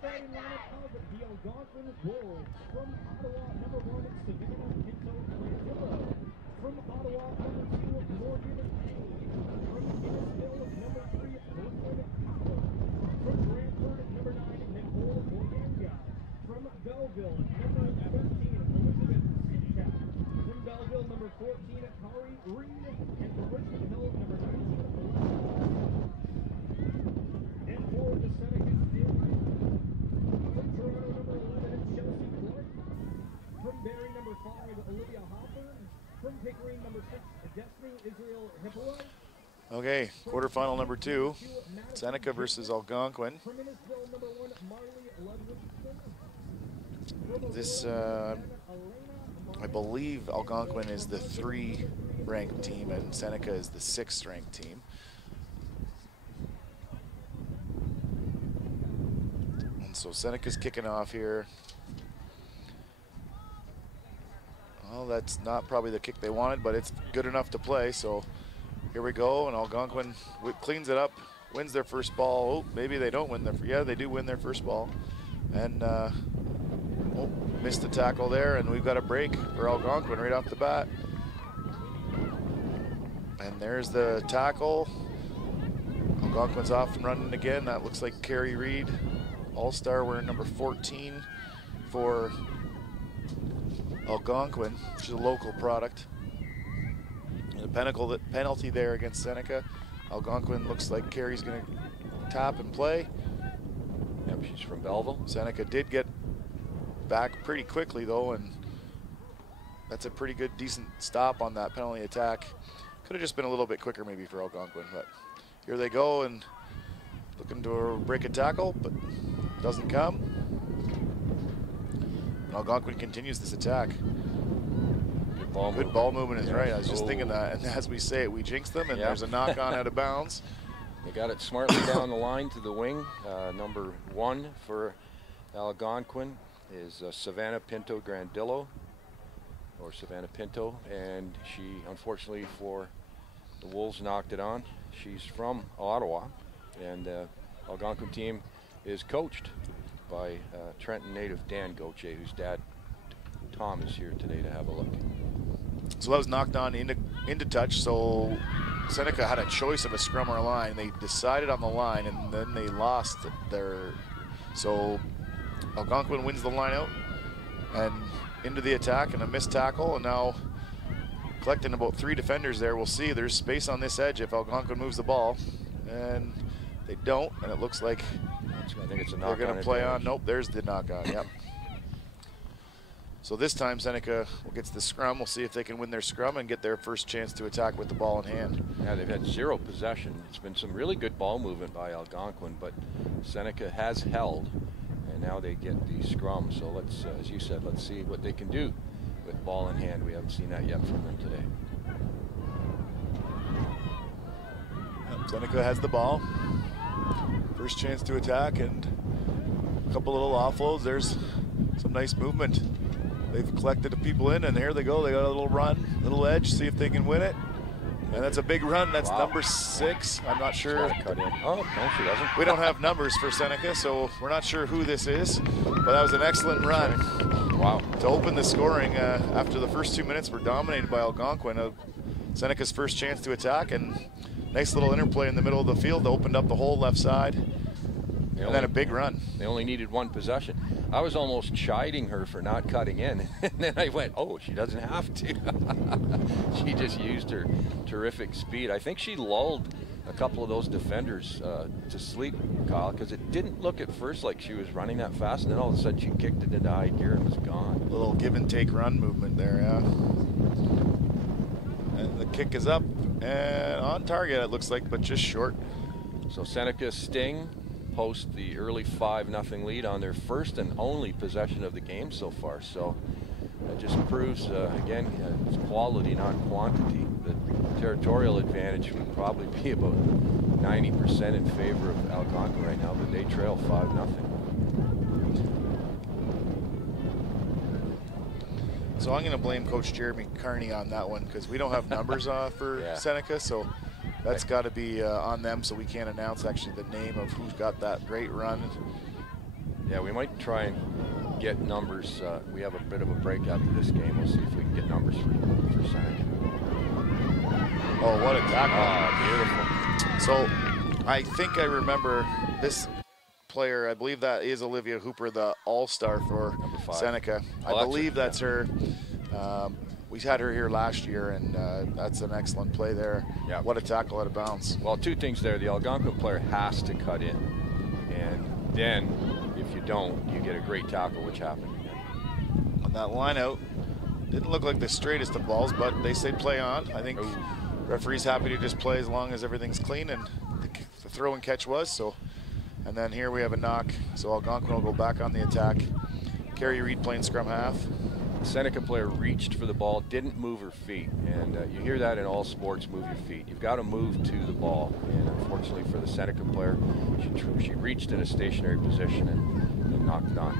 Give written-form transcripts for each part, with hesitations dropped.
starting lineup of the Algonquin Wolves. From Ottawa, number 1, Savannah Pinto Grandillo. From Ottawa, number 2, Morgan Payne. From Innisfil, number 3, Brooklyn Powell. From Brantford, number 9, Nicole Boyenga. From Belleville, number 13, Elizabeth Sitka. From Belleville, number 14, Kari Reed. And from Richmond Hill, number 19, and for the Seneca team, from Toronto, number 11, Chelsea Clark. From Barrie, number 5, Olivia Hopper. From Pickering, number 6, Destiny Israel Hippola. Okay, quarterfinal number 2, Seneca versus Algonquin. From Innisfil, number 1, Marley Ludwigson. This, I believe Algonquin is the 3 ranked team and Seneca is the 6th ranked team. And so Seneca's kicking off here. Well, that's not probably the kick they wanted, but it's good enough to play. So here we go, and Algonquin cleans it up, wins their first ball. Oh, maybe they don't win their, yeah, they do win their first ball. And oh, missed the tackle there, and we've got a break for Algonquin right off the bat. And there's the tackle. Algonquin's off and running again. That looks like Kari Reed, All-Star, wearing number 14 for Algonquin, which is a local product. And the penalty there against Seneca. Algonquin looks like Kari's going to tap and play. Yep, she's from Belleville. Seneca did get back pretty quickly though, and that's a pretty good, decent stop on that penalty attack. Could have just been a little bit quicker maybe for Algonquin, but here they go and looking to break a tackle, but doesn't come. And Algonquin continues this attack. Good ball movement is right. I was just thinking that, and as we say it, we jinx them, and there's a knock on out of bounds. They got it smartly down the line to the wing. Number 1 for Algonquin is Savannah Pinto Grandillo, or Savannah Pinto, and she, unfortunately for the Wolves, knocked it on. She's from Ottawa, and the Algonquin team is coached by Trenton native Dan Gauthier, whose dad Tom is here today to have a look. So that was knocked on into touch. So Seneca had a choice of a scrum or a line. They decided on the line, and then they lost their. So Algonquin wins the line out and into the attack, and a missed tackle, and now collecting about 3 defenders there. We'll see. There's space on this edge if Algonquin moves the ball, and they don't. And it looks like I think it's a knock-on. They're going to play on. Nope, there's the knock-on. Yep. So this time Seneca gets the scrum. We'll see if they can win their scrum and get their first chance to attack with the ball in hand. Yeah, they've had 0 possession. It's been some really good ball movement by Algonquin, but Seneca has held, and now they get the scrum. So let's, as you said, let's see what they can do with ball in hand. We haven't seen that yet from them today. Seneca has the ball. First chance to attack, and a couple little offloads. There's some nice movement. They've collected the people in, and here they go. They got a little run, little edge, see if they can win it. And that's a big run. That's number 6. I'm not sure. Cut in. Oh, no, she doesn't. We don't have numbers for Seneca, so we're not sure who this is. But that was an excellent run. Wow. To open the scoring after the first 2 minutes were dominated by Algonquin. Seneca's first chance to attack, and nice little interplay in the middle of the field. Opened up the whole left side. And then a big run. They only needed 1 possession. I was almost chiding her for not cutting in. And then I went, oh, she doesn't have to. She just used her terrific speed. I think she lulled a couple of those defenders to sleep, Kyle, because it didn't look at first like she was running that fast. And then all of a sudden she kicked it into high gear and was gone. A little give and take run movement there, yeah. And the kick is up and on target, it looks like, but just short. So Seneca Sting post the early 5-0 lead on their first and only possession of the game so far. So that just proves, again, it's quality, not quantity. The territorial advantage would probably be about 90% in favor of Algonquin right now, but they trail 5-0. So I'm going to blame Coach Jeremy Carney on that one because we don't have numbers for Seneca, so that's got to be on them, so we can't announce actually the name of who's got that great run. Yeah, we might try and get numbers. We have a bit of a break after this game. We'll see if we can get numbers for Seneca. Oh, what a tackle. Oh, beautiful. So I think I remember this player. I believe that is Olivia Hooper, the all-star for Number 5. Seneca. Oh, I believe that's her. We had her here last year, and that's an excellent play there. Yeah. What a tackle out of bounds. Well, 2 things there. The Algonquin player has to cut in. And then, if you don't, you get a great tackle, which happened. On that line out, didn't look like the straightest of balls, but they say play on. I think referee's happy to just play as long as everything's clean, and the throw and catch was. So, and then here we have a knock. So Algonquin will go back on the attack. Carrie Reed playing scrum half. The Seneca player reached for the ball, didn't move her feet, and you hear that in all sports, move your feet. You've got to move to the ball, and unfortunately for the Seneca player, she reached in a stationary position and knocked it on.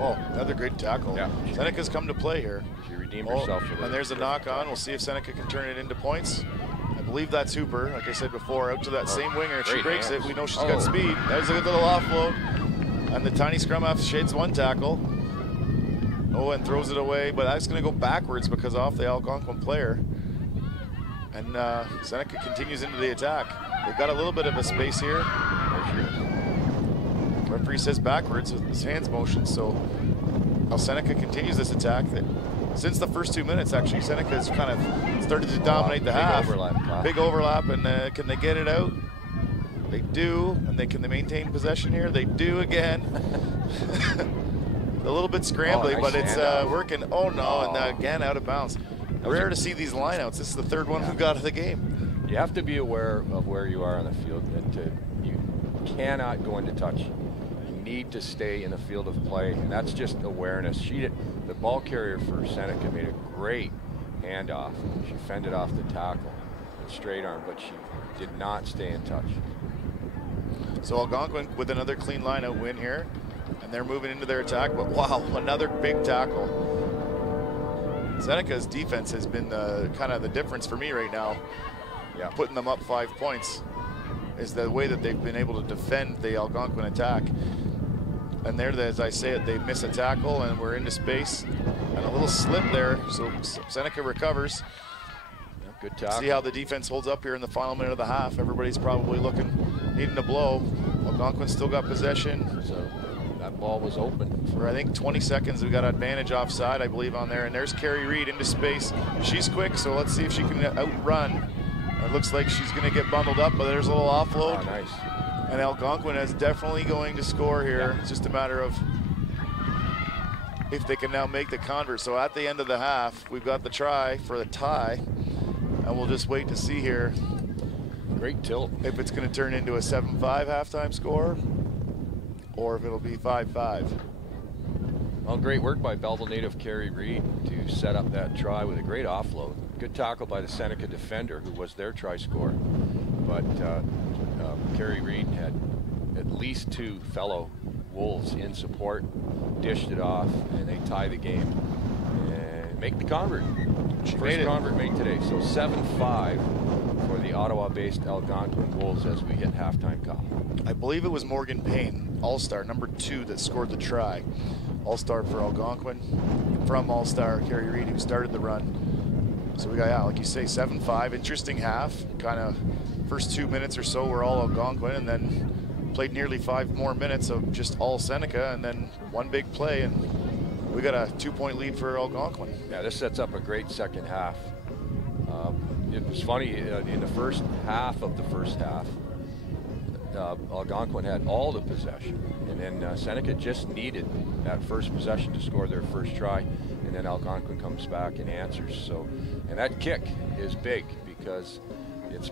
Oh, another great tackle. Yeah. Seneca's come to play here. She redeemed herself. And there's a knock on. We'll see if Seneca can turn it into points. I believe that's Hooper, like I said before, out to that same winger. If she breaks it, we know she's got speed. There's a good little offload. And the tiny scrum half shades one tackle. Oh, and throws it away, but that's going to go backwards because off the Algonquin player. And Seneca continues into the attack. They've got a little bit of a space here. Referee says backwards with his hands motion, so now Seneca continues this attack. Since the first 2 minutes, actually, Seneca has kind of started to dominate the half. Big overlap, and can they get it out? They do, and can they maintain possession here? They do again. A little bit scrambly, nice, but it's working. Oh no, and again out of bounds. Rare to see these lineouts. This is the third one we've got of the game. You have to be aware of where you are on the field. That you cannot go into touch. You need to stay in the field of play, and that's just awareness. The ball carrier for Seneca made a great handoff. She fended off the tackle, straight arm, but she did not stay in touch. So Algonquin with another clean line-out win here, and they're moving into their attack, but wow, another big tackle. Seneca's defense has been kind of the difference for me right now. Yeah. Putting them up 5 points is the way that they've been able to defend the Algonquin attack. And there, as I say it, they miss a tackle, and we're into space. And a little slip there, so Seneca recovers. Yeah, good tackle. See how the defense holds up here in the final minute of the half. Everybody's probably needing a blow. Algonquin still got possession. So that ball was open. For I think 20 seconds, we got advantage offside, I believe, on there. And there's Carrie Reed into space. She's quick, so let's see if she can outrun. It looks like she's going to get bundled up, but there's a little offload. Oh, nice. And Algonquin is definitely going to score here. Yeah. It's just a matter of if they can now make the convert. So at the end of the half, we've got the try for the tie, and we'll just wait to see here. Great tilt. If it's going to turn into a 7-5 halftime score, or if it'll be 5-5. Well, great work by Belleville native Carrie Reed to set up that try with a great offload. Good tackle by the Seneca defender, who was their try scorer. But Carrie Reed had at least 2 fellow Wolves in support, dished it off, and they tie the game and make the convert. First convert made today. So 7-5 for the Ottawa-based Algonquin Wolves as we hit halftime call. I believe it was Morgan Payne, All-Star, number 2, that scored the try. All-Star for Algonquin, from All-Star Carrie Reed, who started the run. So we got, yeah, like you say, 7-5, interesting half. Kind of first 2 minutes or so were all Algonquin, and then played nearly 5 more minutes of just all Seneca, and then one big play, and we got a 2-point lead for Algonquin. Yeah, this sets up a great second half. It was funny, in the first half of the first half, Algonquin had all the possession, and then Seneca just needed that first possession to score their first try, and then Algonquin comes back and answers. So, and that kick is big because it's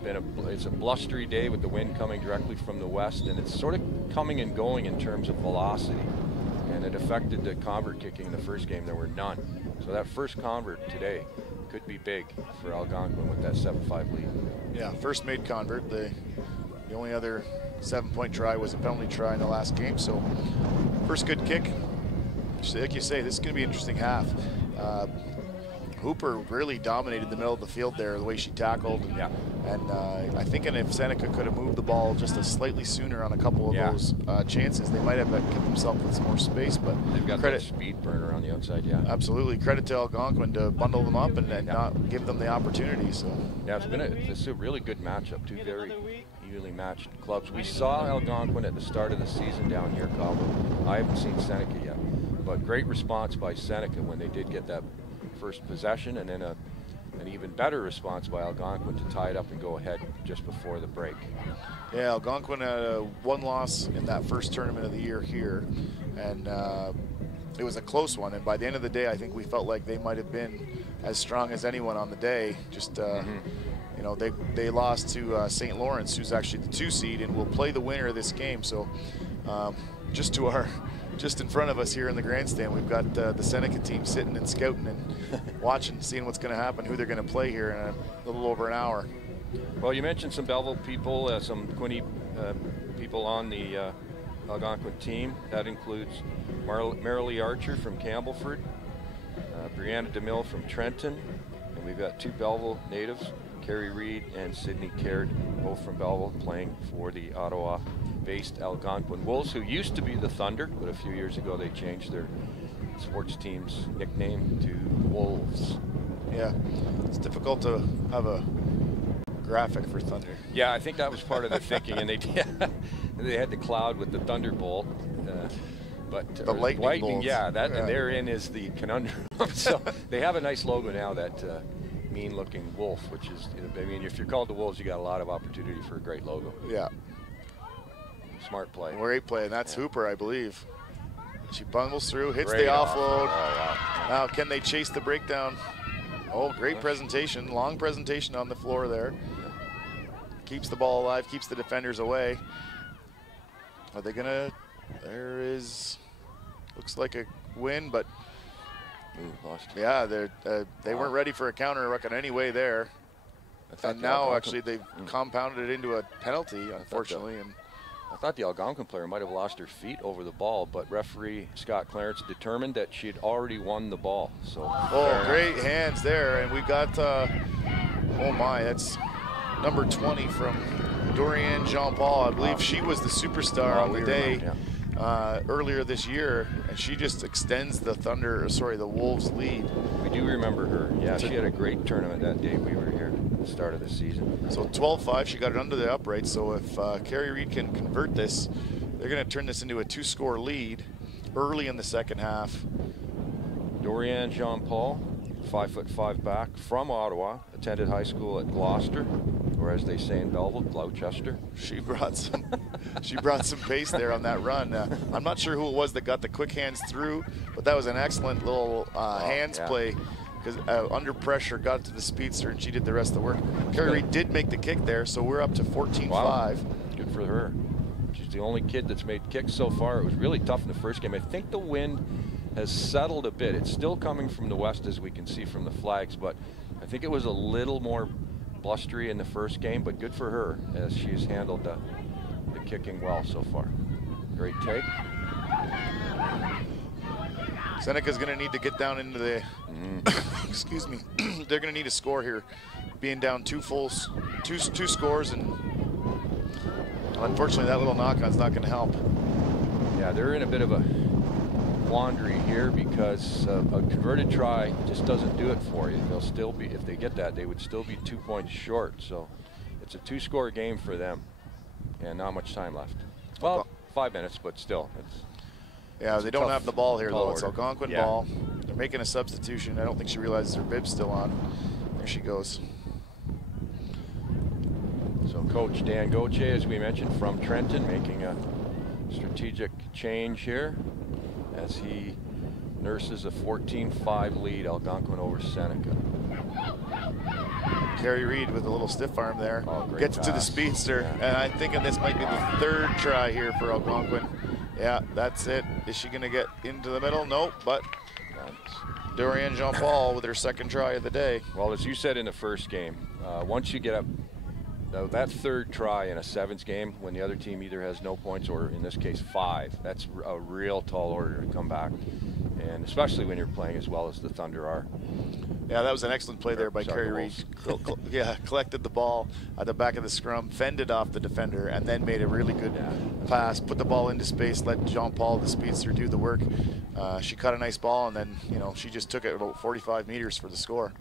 a blustery day with the wind coming directly from the west, and it's sort of coming and going in terms of velocity, and it affected the convert kicking in the first game. There were none. So that first convert today could be big for Algonquin with that 7-5 lead. Yeah, first made convert. The only other 7-point try was a penalty try in the last game. So first good kick. Like you say, this is going to be an interesting half. Hooper really dominated the middle of the field there, the way she tackled. And I think if Seneca could have moved the ball just a slightly sooner on a couple of those chances, they might have kept themselves with some more space. But they've got that speed burner on the outside, Absolutely. Credit to Algonquin to bundle them up and not give them the opportunity. So it's a really good matchup. Two very evenly matched clubs. We saw Algonquin at the start of the season down here, Colin. I haven't seen Seneca yet, but great response by Seneca when they did get that first possession, and then an even better response by Algonquin to tie it up and go ahead just before the break. Yeah, Algonquin had one loss in that first tournament of the year here, and it was a close one. And by the end of the day, I think we felt like they might have been as strong as anyone on the day. Just you know, they lost to St. Lawrence, who's actually the 2 seed, and will play the winner of this game. So just in front of us here in the grandstand, we've got the Seneca team sitting and scouting and watching, seeing what's going to happen, who they're going to play here in a little over an hour. Well, you mentioned some Belleville people, some Quinte people on the Algonquin team. That includes Marilee Archer from Campbellford, Brianna DeMille from Trenton, and we've got 2 Belleville natives, Carrie Reed and Sydney Caird, both from Belleville, playing for the Ottawa-based Algonquin Wolves, who used to be the Thunder, but a few years ago they changed their sports team's nickname to Wolves. Yeah, it's difficult to have a graphic for Thunder. Yeah, I think that was part of the thinking, and they had the cloud with the Thunderbolt. But the lightning bolt. And therein is the conundrum. So they have a nice logo now, that mean-looking wolf, which is, I mean, if you're called the Wolves, you got a lot of opportunity for a great logo. Yeah. Smart play. Great play, and that's Hooper, I believe. She bundles through, hits the offload. Now, can they chase the breakdown? Oh, great presentation, long presentation on the floor there. Keeps the ball alive, keeps the defenders away. Are they gonna? There is, looks like a win, but lost. Yeah, they weren't ready for a counter ruck in any way there. And now actually they've compounded it into a penalty, unfortunately. I thought the Algonquin player might have lost her feet over the ball, but referee Scott Clarence determined that she had already won the ball. So great hands there, and we got oh my, that's number 20 from Dorianne Jean-Paul. I believe she was the superstar on the day earlier this year, and she just extends the the Wolves lead. We do remember her. Yeah, she had a great tournament that day we were here at the start of the season. So 12-5, she got it under the upright. So if Carrie Reed can convert this, they're going to turn this into a 2-score lead early in the second half. Dorianne Jean-Paul, 5'5" back from Ottawa, attended high school at Gloucester, or as they say in Belleville, Gloucester. She brought some pace there on that run. I'm not sure who it was that got the quick hands through, but that was an excellent little hands play, because under pressure got to the speedster and she did the rest of the work. Carrie Reed did make the kick there, so we're up to 14-5. Wow. Good for her. She's the only kid that's made kicks so far. It was really tough in the first game. I think the wind has settled a bit. It's still coming from the west, as we can see from the flags, but I think it was a little more blustery in the first game, but good for her as she's handled the kicking well so far. Great take. Seneca's going to need to get down into the excuse me. They're going to need a score here, being down two scores, and unfortunately that little knock-on's not going to help. Yeah, they're in a bit of a quandary here, because a converted try just doesn't do it for you. They'll still be, if they get that, they would still be 2 points short. So it's a 2-score game for them, and not much time left. Well, 5 minutes, but still. They don't have the ball here, though. It's Algonquin ball. They're making a substitution. I don't think she realizes her bib's still on. There she goes. So Coach Dan Gauthier, as we mentioned, from Trenton, making a strategic change here as he nurses a 14-5 lead, Algonquin over Seneca. Carrie Reed with a little stiff arm there. Gets to the speedster, and I'm thinking this might be the third try here for Algonquin. Yeah, that's it. Is she going to get into the middle? Nope, but Dorianne Jean-Paul with her second try of the day. Well, as you said in the first game, once you get up, that third try in a sevens game, when the other team either has no points or, in this case, 5, that's a real tall order to come back and especially when you're playing as well as the Thunder are. Yeah, that was an excellent play there by Kerry Reed. Yeah, collected the ball at the back of the scrum, fended off the defender, and then made a really good pass, put the ball into space, let Jean-Paul, the speedster, do the work. She cut a nice ball, and then, you know, she just took it about 45 meters for the score.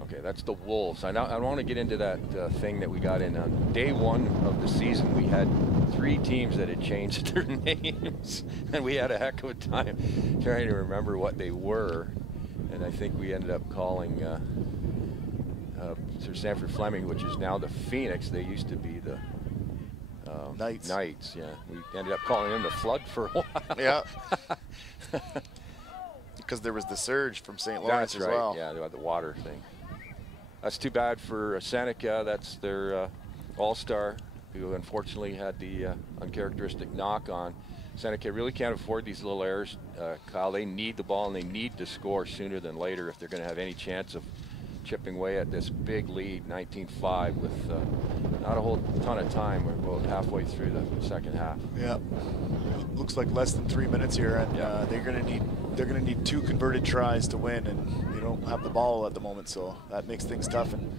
Okay, that's the Wolves. I want to get into that thing that we got in on day one of the season. We had 3 teams that had changed their names, and we had a heck of a time trying to remember what they were. And I think we ended up calling Sir Sanford Fleming, which is now the Phoenix. They used to be the Knights. Knights, yeah. We ended up calling them the Flood for a while. Yeah. Because there was the surge from St. Lawrence as well. Yeah, the water thing. That's too bad for Seneca. That's their all-star, who unfortunately had the uncharacteristic knock on. Seneca really can't afford these little errors, Kyle. They need the ball and they need to score sooner than later if they're going to have any chance of chipping away at this big lead, 19-5, with not a whole ton of time. We're about halfway through the second half. Yeah, looks like less than 3 minutes here, and they're going to need 2 converted tries to win, and you don't have the ball at the moment, so that makes things tough. And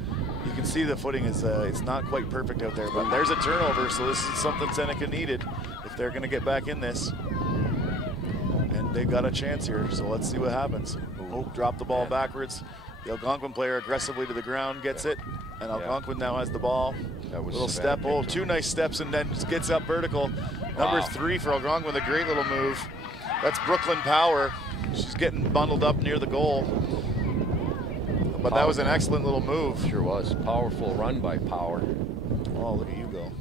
you can see the footing is it's not quite perfect out there, but there's a turnover, so this is something Seneca needed if they're going to get back in this. And they've got a chance here, so let's see what happens. Oh, drop the ball backwards. The Algonquin player aggressively to the ground gets it, and Algonquin now has the ball. That was little step, oh, 2 nice steps, and then just gets up vertical. Number 3 for Algonquin with a great little move. That's Brooklyn Power. She's getting bundled up near the goal. But that was an excellent little move. Sure was. Powerful run by Power. Oh, look at you go.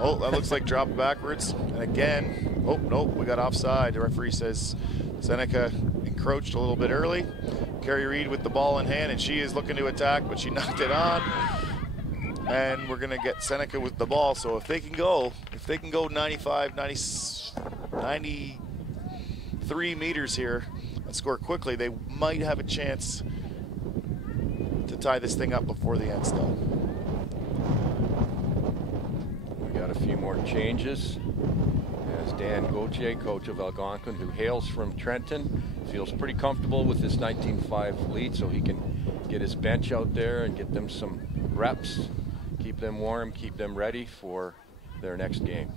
Oh, that looks like drop backwards. And again, oh, nope, we got offside. The referee says Seneca encroached a little bit early. Kerry Reed with the ball in hand, and she is looking to attack, but she knocked it on. And we're going to get Seneca with the ball. So if they can go 95, 93 meters here and score quickly, they might have a chance to tie this thing up before the end still. We got a few more changes. As Dan Gauthier, coach of Algonquin, who hails from Trenton, feels pretty comfortable with this 19-5 lead, so he can get his bench out there and get them some reps, keep them warm, keep them ready for their next game.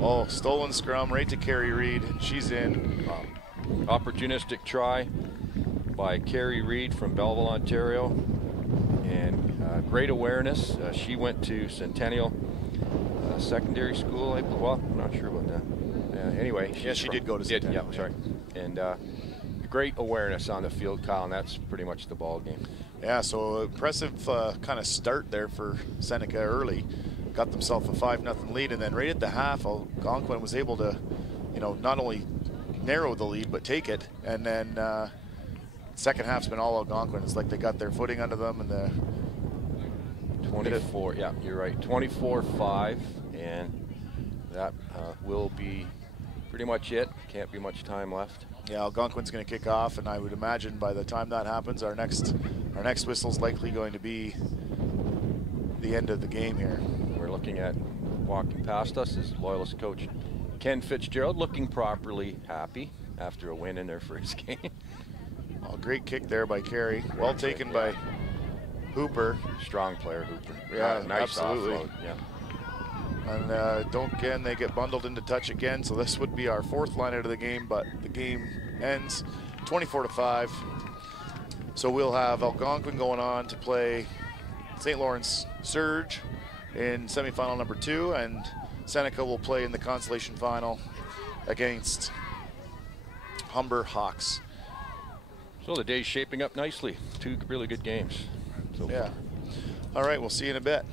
Oh, stolen scrum right to Kerry Reed. She's in. Opportunistic try by Kerry Reed from Belleville, Ontario. And great awareness. She went to Centennial Secondary School. Well, I'm not sure about that. Anyway. Yeah, she did go to Centennial. Yeah, sorry. And great awareness on the field, Kyle, and that's pretty much the ball game. Yeah, so impressive kind of start there for Seneca early. Got themselves a 5-0 lead, and then right at the half, Algonquin was able to, you know, not only narrow the lead, but take it. And then second half's been all Algonquin. It's like they got their footing under them, and the 24, yeah, you're right, 24-5, and that will be pretty much it. Can't be much time left. Yeah, Algonquin's going to kick off, and I would imagine by the time that happens, our next whistle's likely going to be the end of the game here. We're looking at, walking past us is Loyalist coach Ken Fitzgerald, looking properly happy after a win in their first game. Oh, great kick there by Kerry. Well taken by Hooper. Strong player, Hooper. Yeah, nice absolutely. offload. Yeah. And again, they get bundled into touch again, so this would be our 4th line out of the game, but the game ends 24-5. So we'll have Algonquin going on to play St. Lawrence Surge in semifinal number 2, and Seneca will play in the consolation final against Humber Hawks. So the day's shaping up nicely. 2 really good games. So yeah. All right, we'll see you in a bit.